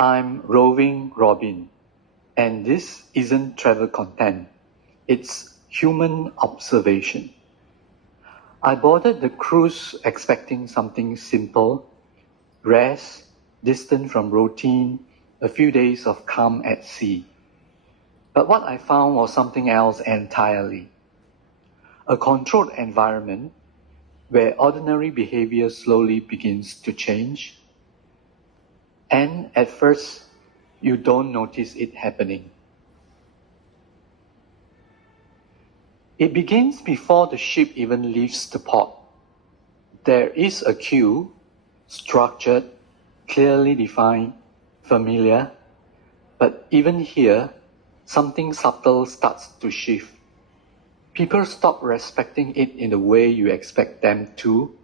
I'm Roving Robin, and this isn't travel content, it's human observation. I boarded the cruise expecting something simple, rest, distant from routine, a few days of calm at sea. But what I found was something else entirely. A controlled environment where ordinary behavior slowly begins to change, and at first, you don't notice it happening. It begins before the ship even leaves the port. There is a queue, structured, clearly defined, familiar, but even here, something subtle starts to shift. People stop respecting it in the way you expect them to,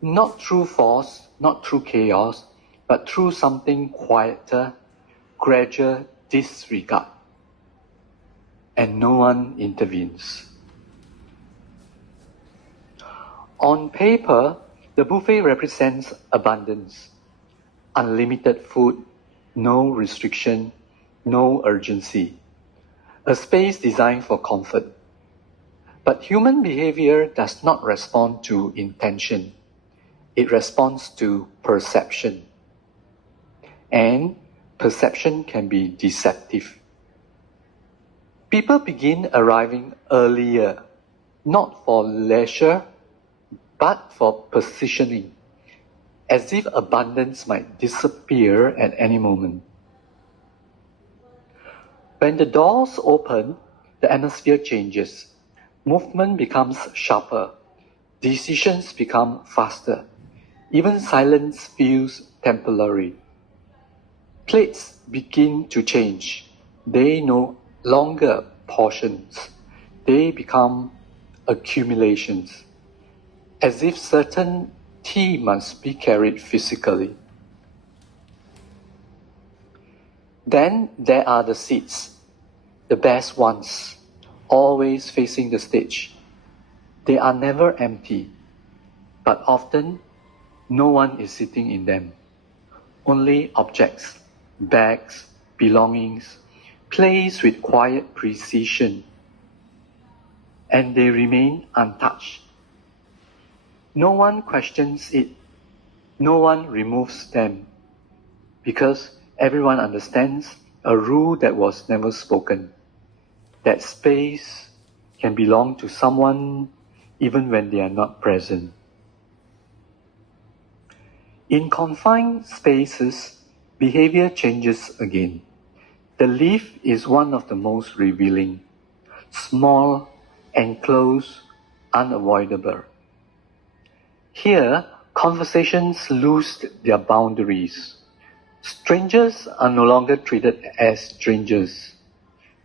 not through force, not through chaos, but through something quieter, gradual disregard. And no one intervenes. On paper, the buffet represents abundance, unlimited food, no restriction, no urgency, a space designed for comfort. But human behavior does not respond to intention. It responds to perception. And perception can be deceptive. People begin arriving earlier, not for leisure, but for positioning, as if abundance might disappear at any moment. When the doors open, the atmosphere changes. Movement becomes sharper. Decisions become faster. Even silence feels temporary. Plates begin to change. They no longer portions. They become accumulations, as if certain tea must be carried physically. Then there are the seats, the best ones, always facing the stage. They are never empty, but often no one is sitting in them. Only objects, bags, belongings, placed with quiet precision, and they remain untouched. No one questions it. No one removes them, because everyone understands a rule that was never spoken. That space can belong to someone even when they are not present. In confined spaces, behavior changes again. The lift is one of the most revealing. Small, enclosed, unavoidable. Here, conversations lose their boundaries. Strangers are no longer treated as strangers.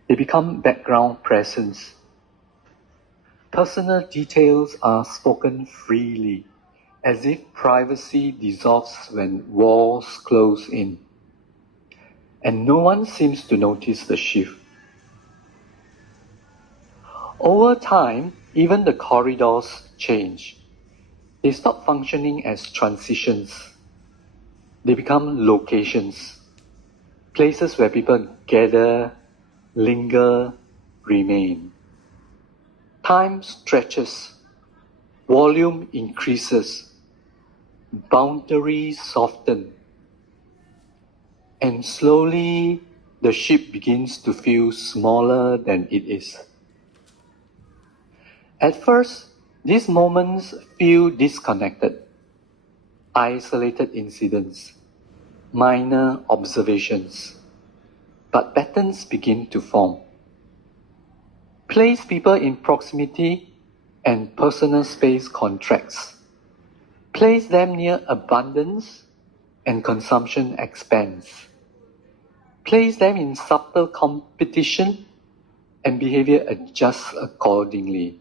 They become background presence. Personal details are spoken freely, as if privacy dissolves when walls close in. And no one seems to notice the shift. Over time, even the corridors change. They stop functioning as transitions. They become locations, places where people gather, linger, remain. Time stretches, volume increases, boundaries soften, and slowly the ship begins to feel smaller than it is. At first, these moments feel disconnected, isolated incidents, minor observations, but patterns begin to form. Place people in proximity and personal space contracts. Place them near abundance and consumption expands. Place them in subtle competition and behavior adjusts accordingly.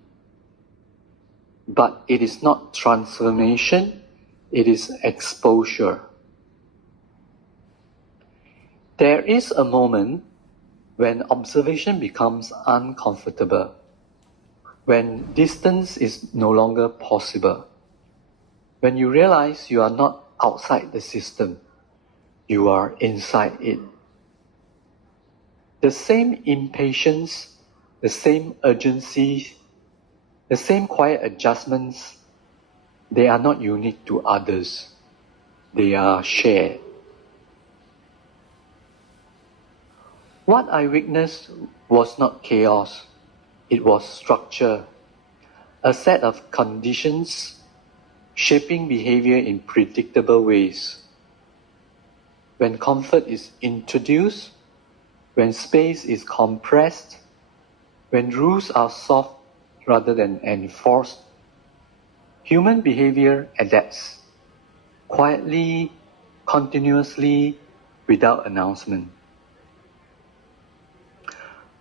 But it is not transformation, it is exposure. There is a moment when observation becomes uncomfortable, when distance is no longer possible, when you realize you are not outside the system, you are inside it. The same impatience, the same urgency, the same quiet adjustments, they are not unique to others. They are shared. What I witnessed was not chaos, it was structure, a set of conditions shaping behavior in predictable ways. When comfort is introduced, when space is compressed, when rules are soft rather than enforced, human behavior adapts, quietly, continuously, without announcement.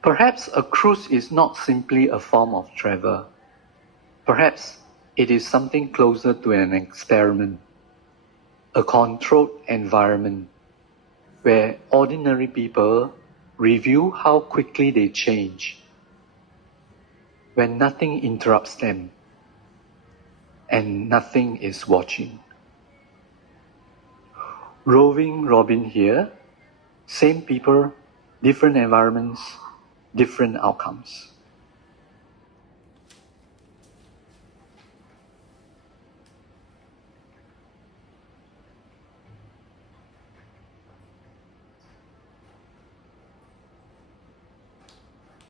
Perhaps a cruise is not simply a form of travel. Perhaps it is something closer to an experiment, a controlled environment where ordinary people review how quickly they change, when nothing interrupts them and nothing is watching. Roving Robin here, same people, different environments, different outcomes.